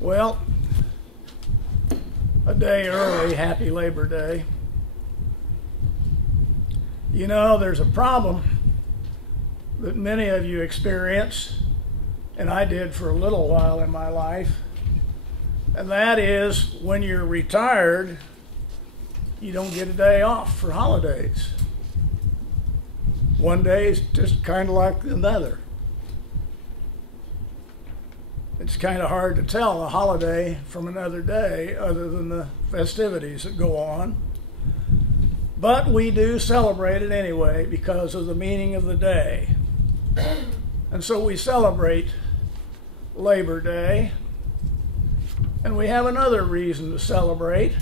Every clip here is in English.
Well, a day early, happy Labor Day. You know, there's a problem that many of you experience, and I did for a little while in my life, and that is when you're retired, you don't get a day off for holidays. One day is just kind of like another. It's kind of hard to tell a holiday from another day other than the festivities that go on. But we do celebrate it anyway because of the meaning of the day. And so we celebrate Labor Day. And we have another reason to celebrate,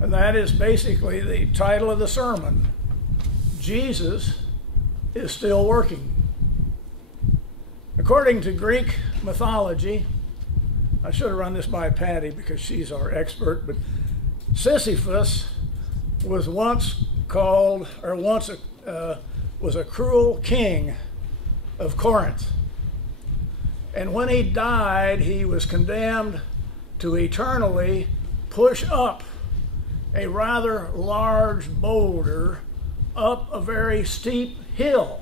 and that is basically the title of the sermon. Jesus is still working. According to Greek mythology, I should have run this by Patty because she's our expert, but Sisyphus was once was a cruel king of Corinth. And when he died, he was condemned to eternally push up a rather large boulder up a very steep hill.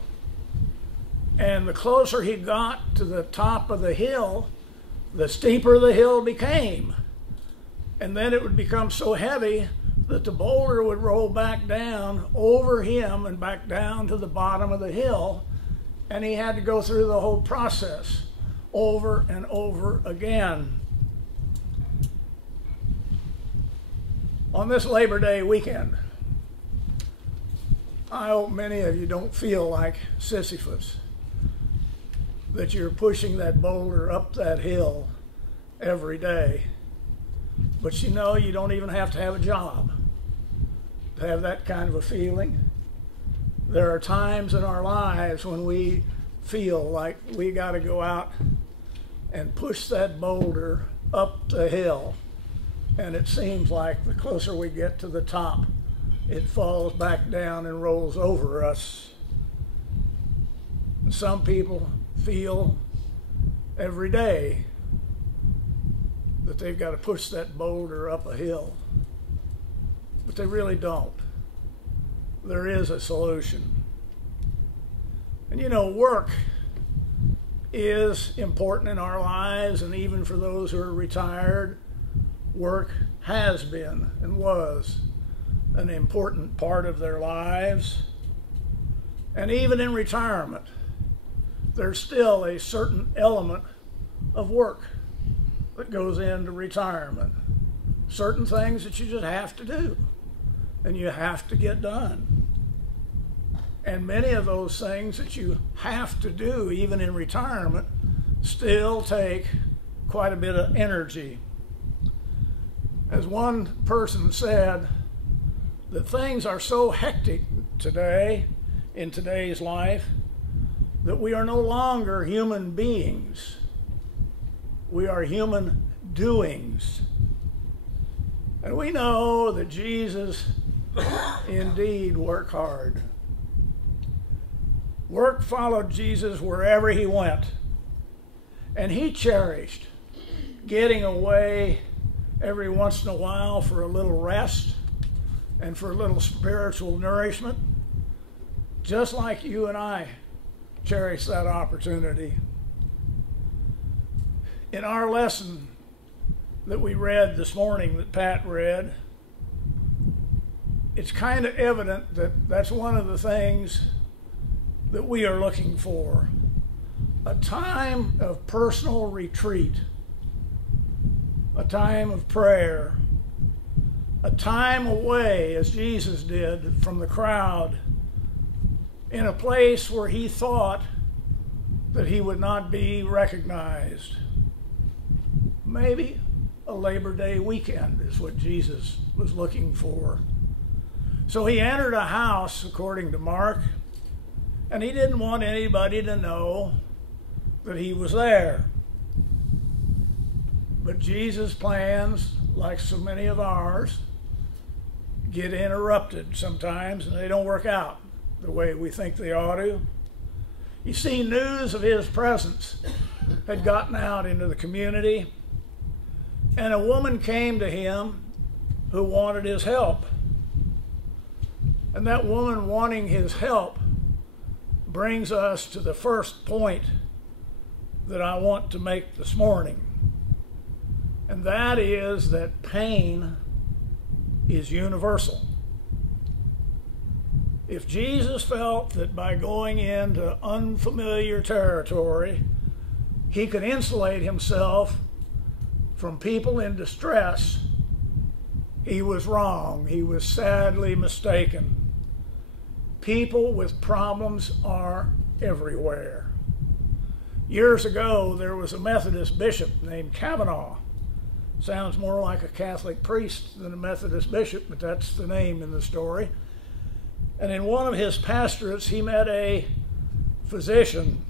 And the closer he got to the top of the hill, the steeper the hill became. And then it would become so heavy that the boulder would roll back down over him and back down to the bottom of the hill. And he had to go through the whole process over and over again. On this Labor Day weekend, I hope many of you don't feel like Sisyphus, that you're pushing that boulder up that hill every day. But you know, you don't even have to have a job to have that kind of a feeling. There are times in our lives when we feel like we got to go out and push that boulder up the hill. And it seems like the closer we get to the top, it falls back down and rolls over us. Some people feel every day that they've got to push that boulder up a hill, but they really don't. There is a solution. And you know, work is important in our lives, and even for those who are retired, work has been and was an important part of their lives. And even in retirement, there's still a certain element of work that goes into retirement. Certain things that you just have to do and you have to get done. And many of those things that you have to do, even in retirement, still take quite a bit of energy. As one person said, that things are so hectic today, in today's life, that we are no longer human beings. We are human doings. And we know that Jesus indeed worked hard. Work followed Jesus wherever he went. And he cherished getting away every once in a while for a little rest and for a little spiritual nourishment, just like you and I cherish that opportunity. In our lesson that we read this morning, that Pat read, it's kind of evident that that's one of the things that we are looking for. A time of personal retreat, a time of prayer, a time away, as Jesus did, from the crowd, in a place where he thought that he would not be recognized. Maybe a Labor Day weekend is what Jesus was looking for. So he entered a house, according to Mark, and he didn't want anybody to know that he was there. But Jesus' plans, like so many of ours, get interrupted sometimes, and they don't work out the way we think they ought to. You see, news of his presence had gotten out into the community, and a woman came to him who wanted his help. And that woman wanting his help brings us to the first point that I want to make this morning. And that is that pain is universal. If Jesus felt that by going into unfamiliar territory, he could insulate himself from people in distress, he was wrong. He was sadly mistaken. People with problems are everywhere. Years ago, there was a Methodist bishop named Kavanaugh. Sounds more like a Catholic priest than a Methodist bishop, but that's the name in the story. And in one of his pastorates, he met a physician,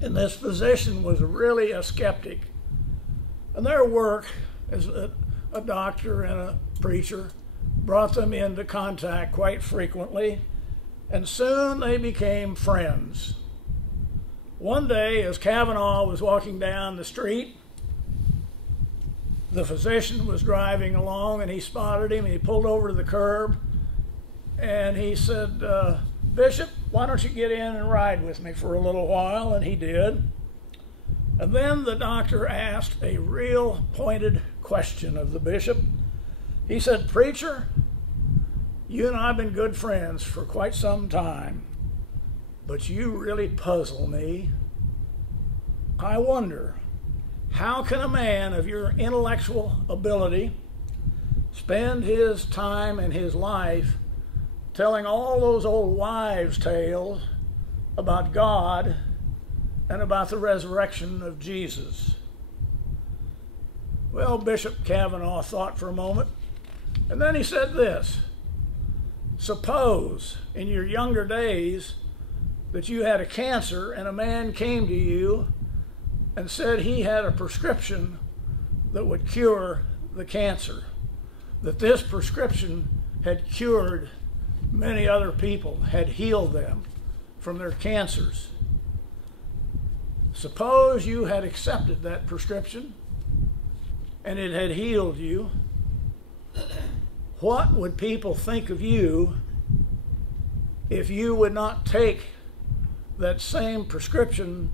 and this physician was really a skeptic. And their work as a doctor and a preacher brought them into contact quite frequently, and soon they became friends. One day, as Kavanaugh was walking down the street, the physician was driving along, and he spotted him, and he pulled over to the curb, and he said, "Bishop, why don't you get in and ride with me for a little while?" And he did. And then the doctor asked a real pointed question of the bishop. He said, "Preacher, you and I have been good friends for quite some time, but you really puzzle me. I wonder, how can a man of your intellectual ability spend his time and his life telling all those old wives' tales about God and about the resurrection of Jesus?" Well, Bishop Kavanaugh thought for a moment, and then he said this: "Suppose in your younger days that you had a cancer and a man came to you and said he had a prescription that would cure the cancer, that this prescription had cured many other people, had healed them from their cancers. Suppose you had accepted that prescription and it had healed you. What would people think of you if you would not take that same prescription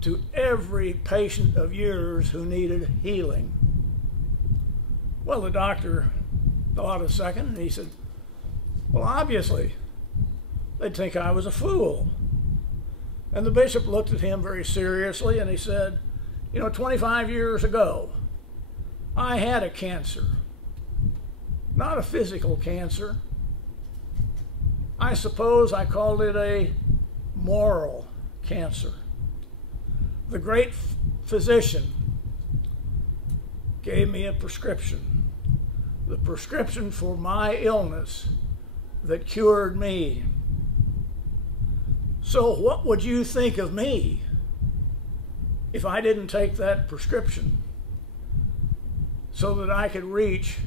to every patient of yours who needed healing?" Well, the doctor thought a second, and he said, "Well, obviously, they'd think I was a fool." And the bishop looked at him very seriously, and he said, 25 years ago, I had a cancer. Not a physical cancer. I suppose I called it a moral cancer. The great physician gave me a prescription, the prescription for my illness that cured me. So what would you think of me if I didn't take that prescription so that I could reach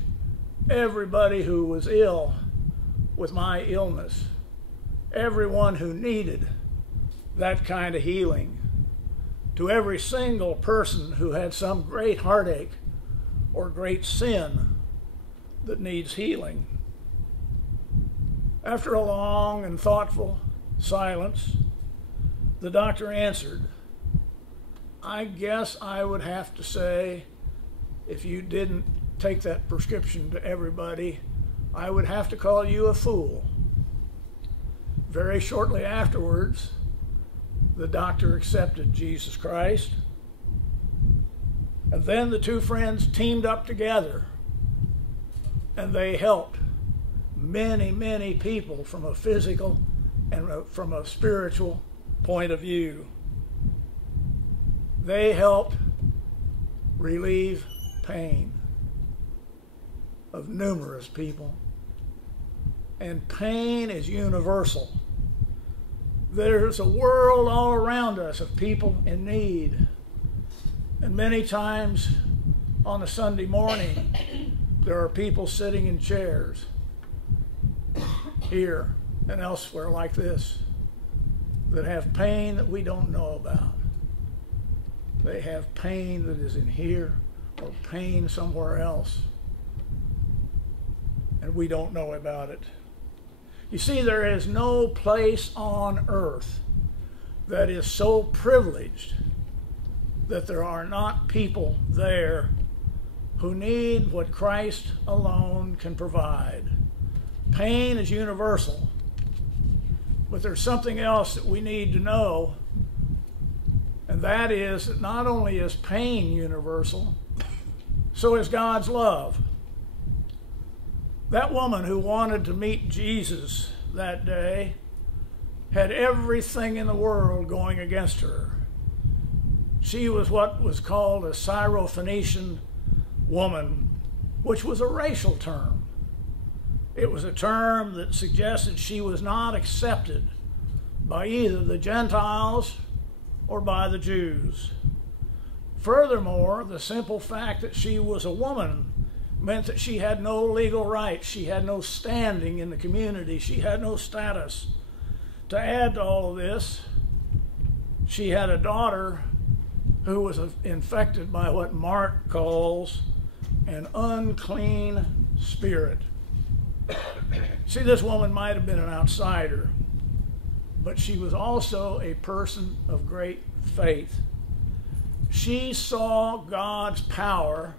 everybody who was ill with my illness, everyone who needed that kind of healing, to every single person who had some great heartache or great sin that needs healing?" After a long and thoughtful silence, the doctor answered, "I guess I would have to say, if you didn't take that prescription to everybody, I would have to call you a fool." Very shortly afterwards, the doctor accepted Jesus Christ, and then the two friends teamed up together, and they helped many, many people from a physical and from a spiritual point of view. They helped relieve pain of numerous people. And pain is universal. There's a world all around us of people in need. And many times on a Sunday morning, there are people sitting in chairs here and elsewhere like this that have pain that we don't know about. They have pain that is in here or pain somewhere else, and we don't know about it. You see, there is no place on earth that is so privileged that there are not people there who need what Christ alone can provide. Pain is universal, but there's something else that we need to know, and that is that not only is pain universal, so is God's love. That woman who wanted to meet Jesus that day had everything in the world going against her. She was what was called a Syrophoenician woman, which was a racial term. It was a term that suggested she was not accepted by either the Gentiles or by the Jews. Furthermore, the simple fact that she was a woman meant that she had no legal rights, she had no standing in the community, she had no status. To add to all of this, she had a daughter who was infected by what Mark calls an unclean spirit. See, this woman might have been an outsider, but she was also a person of great faith. She saw God's power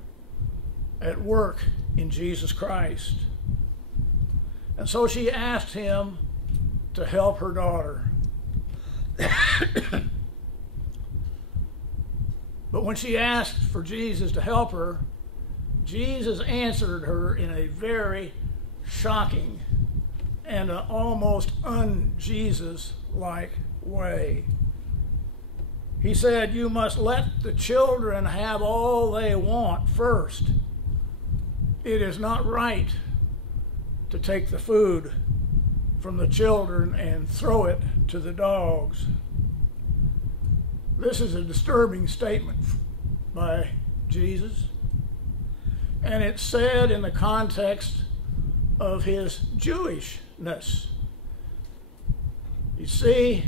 at work in Jesus Christ. And so she asked him to help her daughter. But when she asked for Jesus to help her, Jesus answered her in a very shocking and an almost un-Jesus-like way. He said, "You must let the children have all they want first. It is not right to take the food from the children and throw it to the dogs." This is a disturbing statement by Jesus, and it's said in the context of his Jewishness. You see,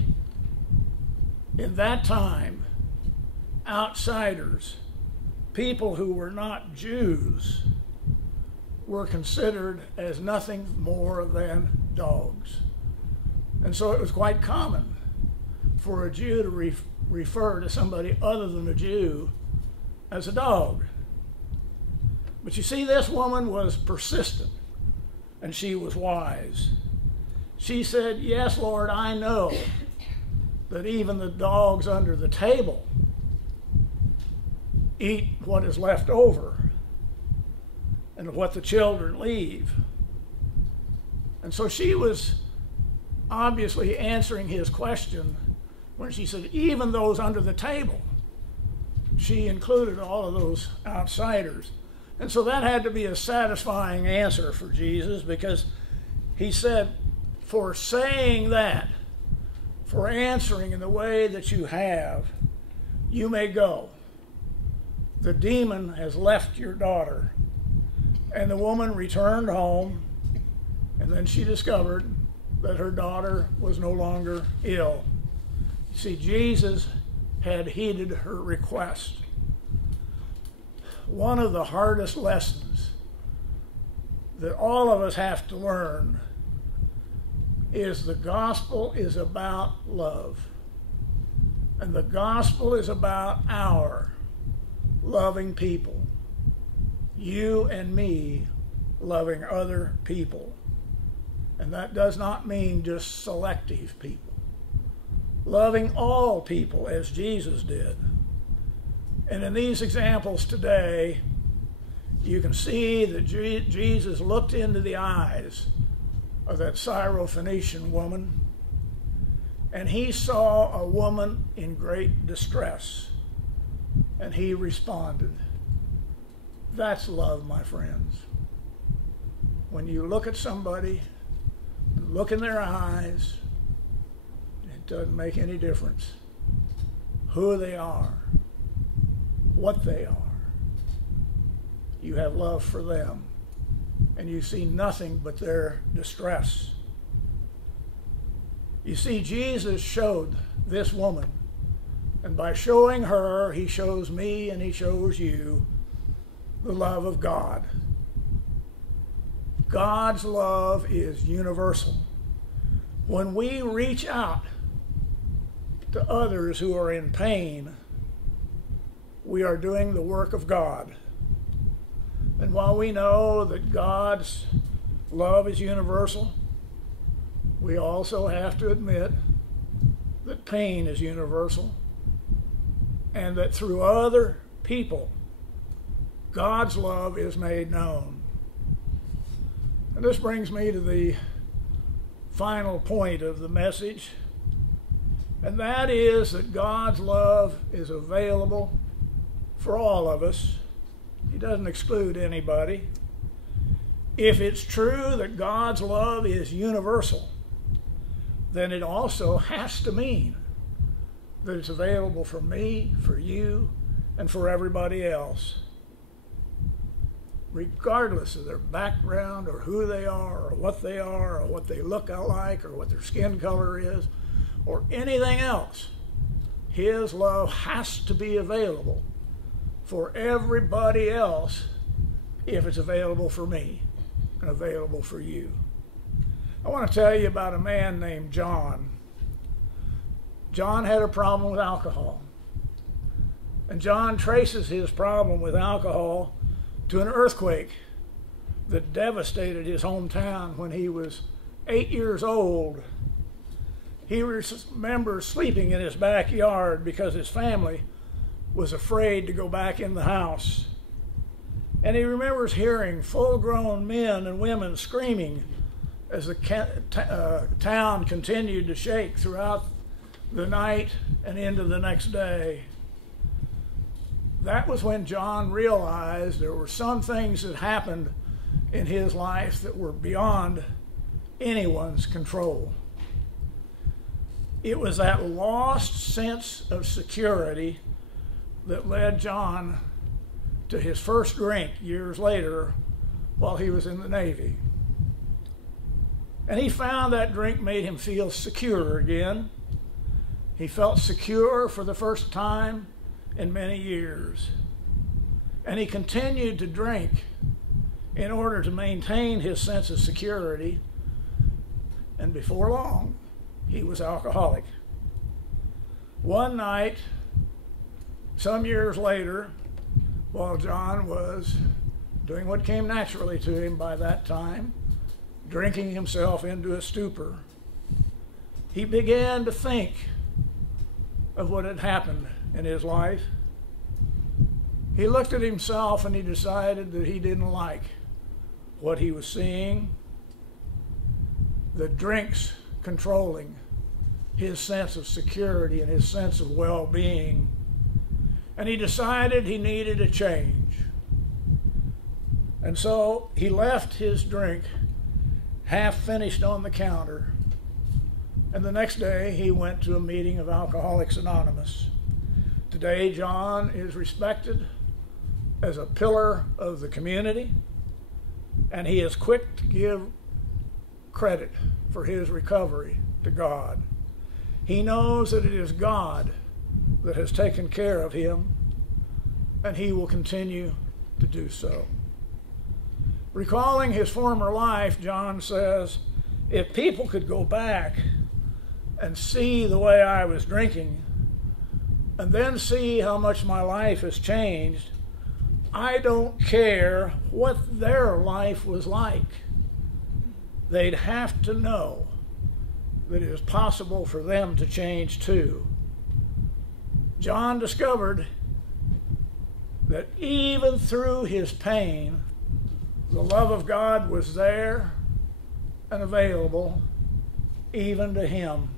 in that time, outsiders, people who were not Jews, were considered as nothing more than dogs. And so it was quite common for a Jew to refer to somebody other than a Jew as a dog. But you see, this woman was persistent, and she was wise. She said, "Yes, Lord, I know that even the dogs under the table eat what is left over and what the children leave." And so she was obviously answering his question when she said, even those under the table. She included all of those outsiders. And so that had to be a satisfying answer for Jesus, because he said, for saying that, for answering in the way that you have, you may go. The demon has left your daughter. And the woman returned home, and then she discovered that her daughter was no longer ill. See, Jesus had heeded her request. One of the hardest lessons that all of us have to learn is the gospel is about love. And the gospel is about our loving people. You and me loving other people. And that does not mean just selective people. Loving all people as Jesus did. And in these examples today, you can see that Jesus looked into the eyes of that Syrophoenician woman, and he saw a woman in great distress, and he responded. That's love, my friends. When you look at somebody, look in their eyes, it doesn't make any difference who they are, what they are. You have love for them, and you see nothing but their distress. You see, Jesus showed this woman And by showing her, he shows me and he shows you the love of God. God's love is universal. When we reach out to others who are in pain, we are doing the work of God. And while we know that God's love is universal, we also have to admit that pain is universal, and that through other people, God's love is made known. And this brings me to the final point of the message, and that is that God's love is available for all of us. He doesn't exclude anybody. If it's true that God's love is universal, then it also has to mean that it's available for me, for you, and for everybody else, regardless of their background or who they are or what they look like or what their skin color is or anything else. His love has to be available for everybody else if it's available for me and available for you. I want to tell you about a man named John. John had a problem with alcohol. And John traces his problem with alcohol to an earthquake that devastated his hometown when he was 8 years old. He remembers sleeping in his backyard because his family was afraid to go back in the house. And he remembers hearing full-grown men and women screaming as the town continued to shake throughout the night and into the next day. That was when John realized there were some things that happened in his life that were beyond anyone's control. It was that lost sense of security that led John to his first drink years later while he was in the Navy. And he found that drink made him feel secure again. He felt secure for the first time in many years. And he continued to drink in order to maintain his sense of security. And before long, he was alcoholic. One night, some years later, while John was doing what came naturally to him by that time, drinking himself into a stupor, he began to think of what had happened in his life. He looked at himself and he decided that he didn't like what he was seeing, the drinks controlling his sense of security and his sense of well-being. And he decided he needed a change. And so he left his drink half finished on the counter. And the next day he went to a meeting of Alcoholics Anonymous. Today John is respected as a pillar of the community, and he is quick to give credit for his recovery to God. He knows that it is God that has taken care of him, and he will continue to do so. Recalling his former life, John says, if people could go back and see the way I was drinking, and then see how much my life has changed, I don't care what their life was like. They'd have to know that it is possible for them to change too. John discovered that even through his pain, the love of God was there and available even to him.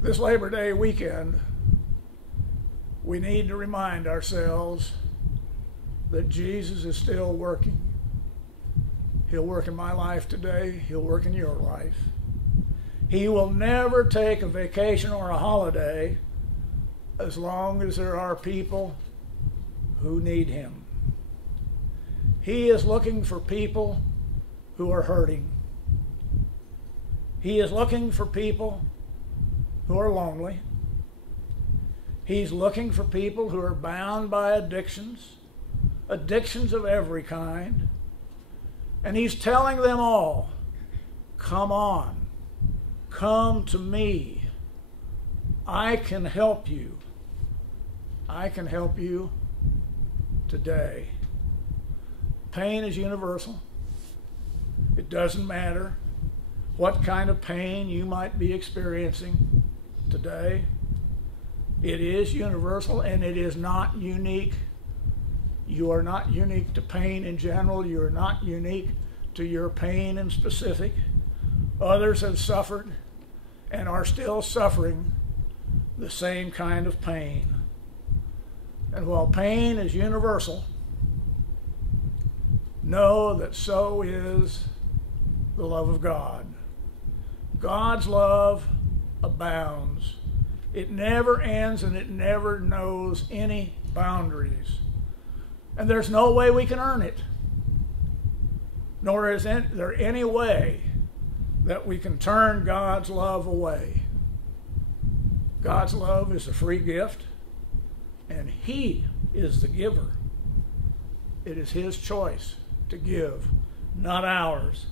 This Labor Day weekend, we need to remind ourselves that Jesus is still working. He'll work in my life today. He'll work in your life. He will never take a vacation or a holiday as long as there are people who need him. He is looking for people who are hurting. He is looking for people who are lonely. He's looking for people who are bound by addictions, addictions of every kind. And he's telling them all, come on, come to me. I can help you. I can help you today. Pain is universal. It doesn't matter what kind of pain you might be experiencing today. It is universal, and it is not unique. You are not unique to pain in general. You are not unique to your pain in specific. Others have suffered and are still suffering the same kind of pain. And while pain is universal, know that so is the love of God. God's love abounds. It never ends, and it never knows any boundaries. And there's no way we can earn it. Nor is there any way that we can turn God's love away. God's love is a free gift, and He is the giver. It is His choice to give, not ours.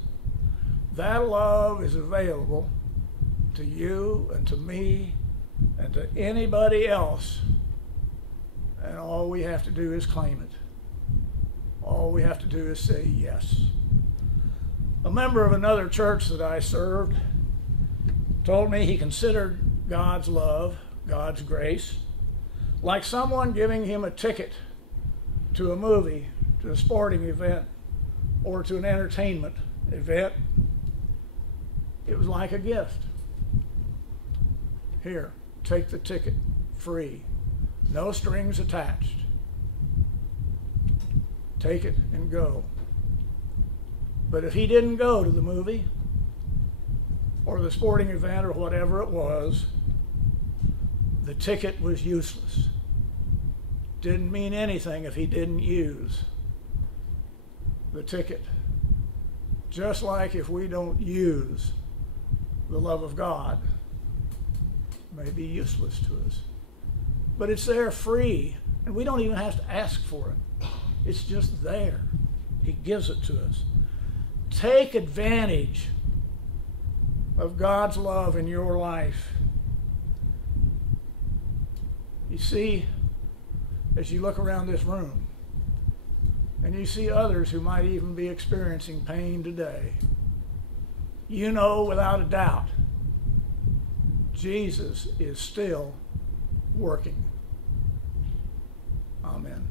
That love is available to you and to me and to anybody else, and all we have to do is claim it. All we have to do is say yes. A member of another church that I served told me he considered God's love, God's grace, like someone giving him a ticket to a movie, to a sporting event, or to an entertainment event. It was like a gift. Here, take the ticket, free, no strings attached. Take it and go. But if he didn't go to the movie or the sporting event or whatever it was, the ticket was useless. Didn't mean anything if he didn't use the ticket. Just like if we don't use the love of God, it may be useless to us. But it's there free, and we don't even have to ask for it. It's just there. He gives it to us. Take advantage of God's love in your life. You see, as you look around this room, and you see others who might even be experiencing pain today, you know without a doubt, Jesus is still working. Amen.